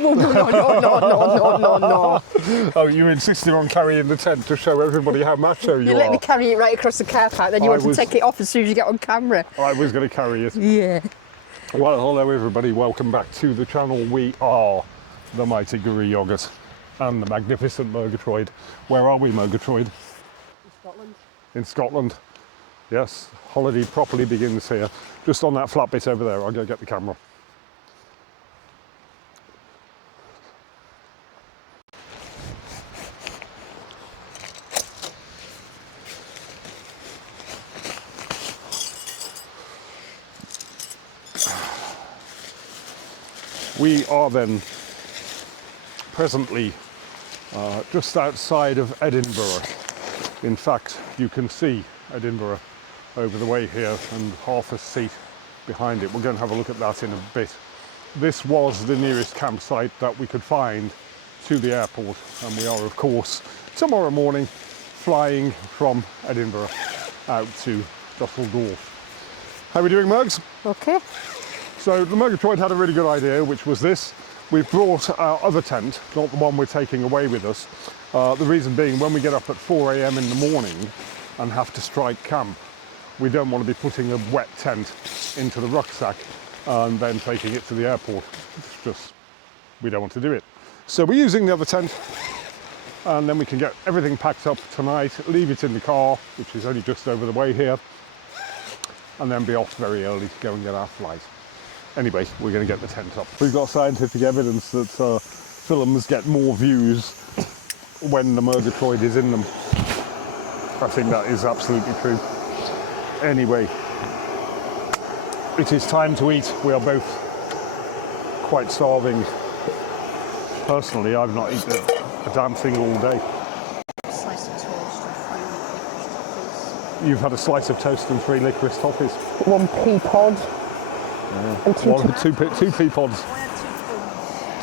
no. Oh, you insisted on carrying the tent to show everybody how macho you are. You let me carry it right across the car park, then you want to take it off as soon as you get on camera. I was going to carry it. Yeah. Well, hello everybody, welcome back to the channel. We are the mighty Guru Yoghourt and the magnificent Murgatroyd. Where are we, Murgatroyd? In Scotland. In Scotland. Yes, holiday properly begins here. Just on that flat bit over there, I'll go get the camera. We are then presently just outside of Edinburgh. In fact, you can see Edinburgh over the way here and half a seat behind it. We're going to have a look at that in a bit. This was the nearest campsite that we could find to the airport, and we are of course tomorrow morning flying from Edinburgh out to Dusseldorf. How are we doing, Murgs? Okay. So the Murgatroyd had a really good idea, which was this. We've brought our other tent, not the one we're taking away with us. The reason being, when we get up at 4 a.m. in the morning and have to strike camp, we don't want to be putting a wet tent into the rucksack and then taking it to the airport. It's just, we don't want to do it. So we're using the other tent, and then we can get everything packed up tonight, leave it in the car, which is only just over the way here, and then be off very early to go and get our flight. Anyway, we're going to get the tent up. We've got scientific evidence that films get more views when the Murgatroyd is in them. I think that is absolutely true. Anyway, it is time to eat. We are both quite starving. Personally, I've not eaten a damn thing all day. Slice of toast and 3 licorice toffees. You've had a slice of toast and 3 licorice toffees. 1 pea pod. Yeah. And 2 two pea pods.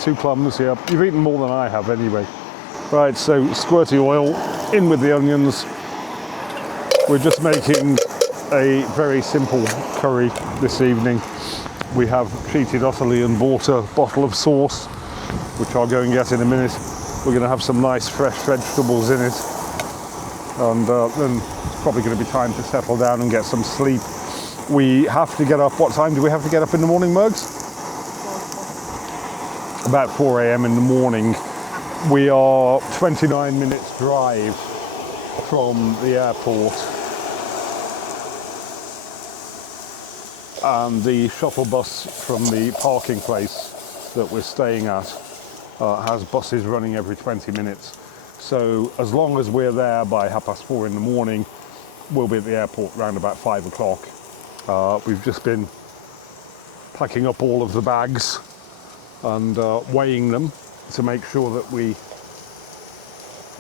2 plums, yeah. You've eaten more than I have anyway. Right, so squirty oil in with the onions. We're just making a very simple curry this evening. We have cheated utterly and bought a bottle of sauce, which I'll go and get in a minute. We're going to have some nice fresh vegetables in it, and then it's probably going to be time to settle down and get some sleep. We have to get up. What time do we have to get up in the morning, Murgs? About 4 a.m. in the morning. We are 29 minutes drive from the airport, and the shuttle bus from the parking place that we're staying at has buses running every 20 minutes. So as long as we're there by 4:30 in the morning, we'll be at the airport around about 5 o'clock. We've just been packing up all of the bags and weighing them to make sure that we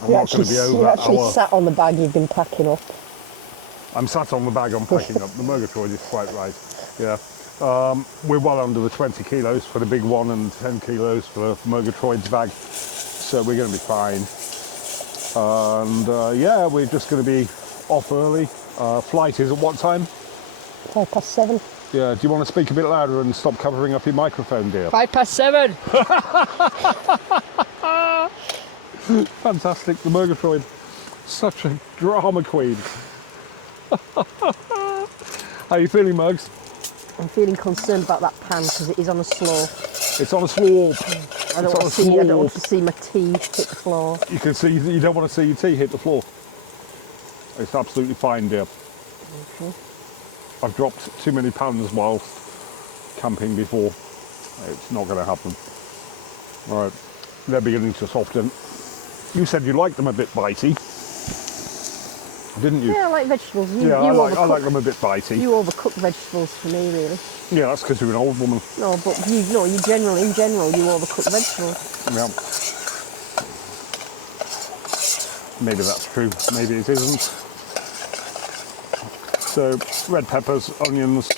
are not going to be over You actually our... sat on the bag you've been packing up. I'm sat on the bag I'm packing up. The Murgatroyd is quite right. Yeah. We're well under the 20 kilos for the big one and 10 kilos for the Murgatroyd's bag. So we're going to be fine. And yeah, we're just going to be off early. Flight is at what time? 7:05. Yeah, do you want to speak a bit louder and stop covering up your microphone, dear? 7:05. Fantastic, the Murgatroyd. Such a drama queen. How are you feeling, Mugs? I'm feeling concerned about that pan because it is on a slope. It's on a slope. I don't want to see my tea hit the floor. You can see, you don't want to see your tea hit the floor. It's absolutely fine, dear. Okay. I've dropped too many pounds while camping before. It's not going to happen. All right, they're beginning to soften. You said you liked them a bit bitey, didn't you? Yeah, I like vegetables. I like them a bit bitey. You overcook vegetables for me, really. Yeah, that's because you're an old woman. No, but in general, you overcook vegetables. Yeah. Maybe that's true. Maybe it isn't. So, red peppers, onions.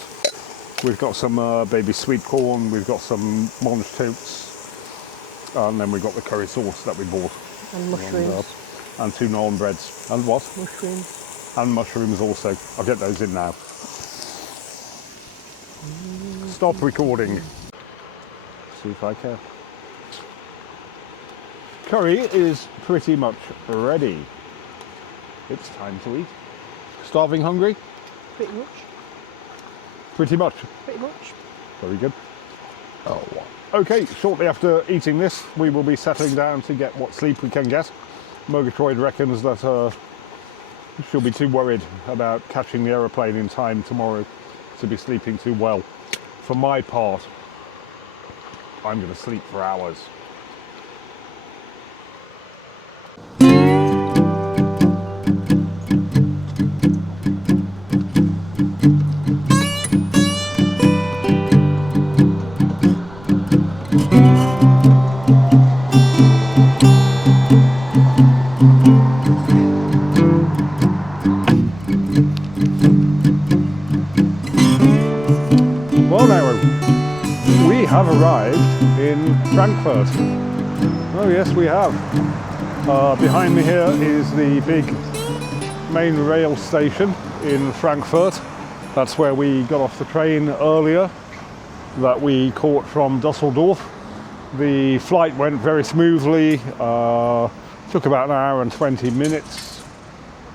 We've got some baby sweet corn. We've got some mange totes. And then we've got the curry sauce that we bought. And mushrooms. And 2 naan breads. And what? Mushrooms. And mushrooms also. I'll get those in now. Stop recording. See if I can. curry is pretty much ready. It's time to eat. Starving hungry? Pretty much. Pretty much. Pretty much. Very good. Oh. Okay, shortly after eating this, we will be settling down to get what sleep we can get. Murgatroyd reckons that she'll be too worried about catching the aeroplane in time tomorrow to be sleeping too well. For my part, I'm going to sleep for hours. Well now, we have arrived in Frankfurt. Oh yes, we have. Behind me here is the big main rail station in Frankfurt. That's where we got off the train earlier that we caught from Dusseldorf. The flight went very smoothly, took about an hour and 20 minutes,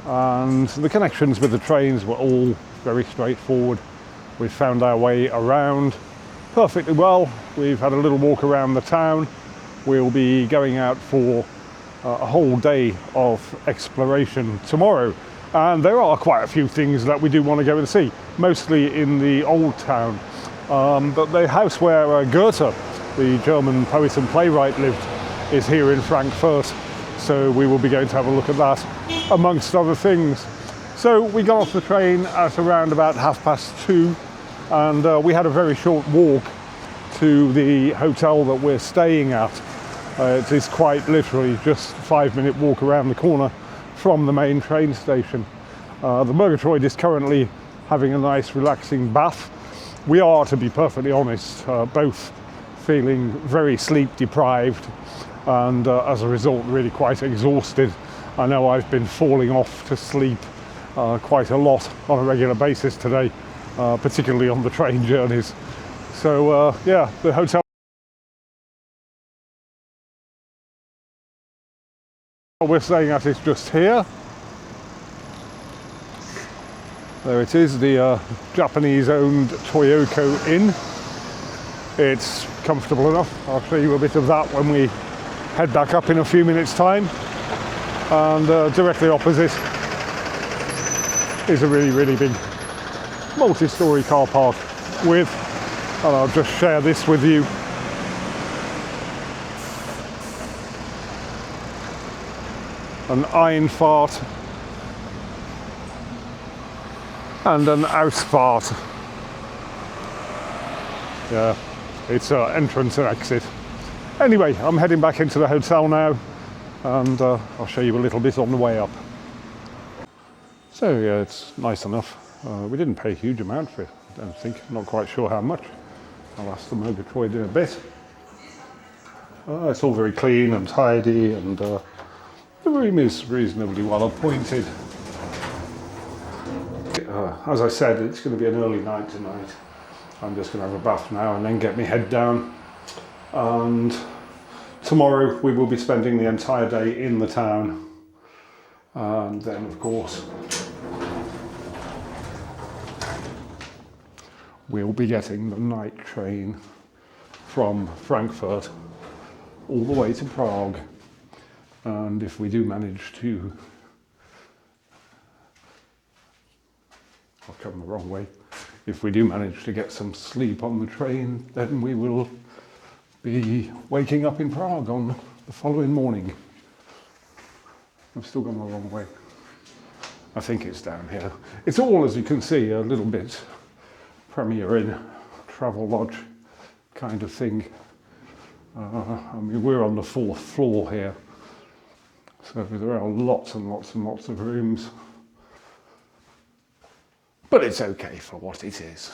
and the connections with the trains were all very straightforward. We found our way around perfectly well. We've had a little walk around the town. We'll be going out for a whole day of exploration tomorrow. And there are quite a few things that we do want to go and see, mostly in the old town. But the house where Goethe, the German poet and playwright, lived is here in Frankfurt. So we will be going to have a look at that, amongst other things. So we got off the train at around about 2:30, and we had a very short walk to the hotel that we're staying at. It is quite literally just a 5-minute walk around the corner from the main train station. The Murgatroyd is currently having a nice relaxing bath. We are, to be perfectly honest, both feeling very sleep deprived and as a result really quite exhausted. I know I've been falling off to sleep quite a lot on a regular basis today, particularly on the train journeys. So yeah, the hotel we're staying at is just here. There it is, the Japanese-owned Tokoyo Inn. It's comfortable enough. I'll show you a bit of that when we head back up in a few minutes' time. And directly opposite is a really big multi-storey car park with, and I'll just share this with you, an Einfahrt and an Ausfahrt. Yeah, it's entrance and exit. Anyway, I'm heading back into the hotel now, and I'll show you a little bit on the way up. So yeah, it's nice enough. We didn't pay a huge amount for it, I don't think. I'm not quite sure how much. I'll ask the Murgatroyd in a bit. It's all very clean and tidy, and the room is reasonably well appointed. As I said, it's going to be an early night tonight. I'm just going to have a bath now and then get my head down. And tomorrow we will be spending the entire day in the town. And then, of course, we'll be getting the night train from Frankfurt all the way to Prague. And if we do manage to, I've come the wrong way. If we do manage to get some sleep on the train, then we will be waking up in Prague on the following morning. I've still gone the wrong way. I think it's down here. It's all, as you can see, a little bit Premier Inn, travel lodge kind of thing. I mean, we're on the 4th floor here. So there are lots and lots and lots of rooms. But it's okay for what it is.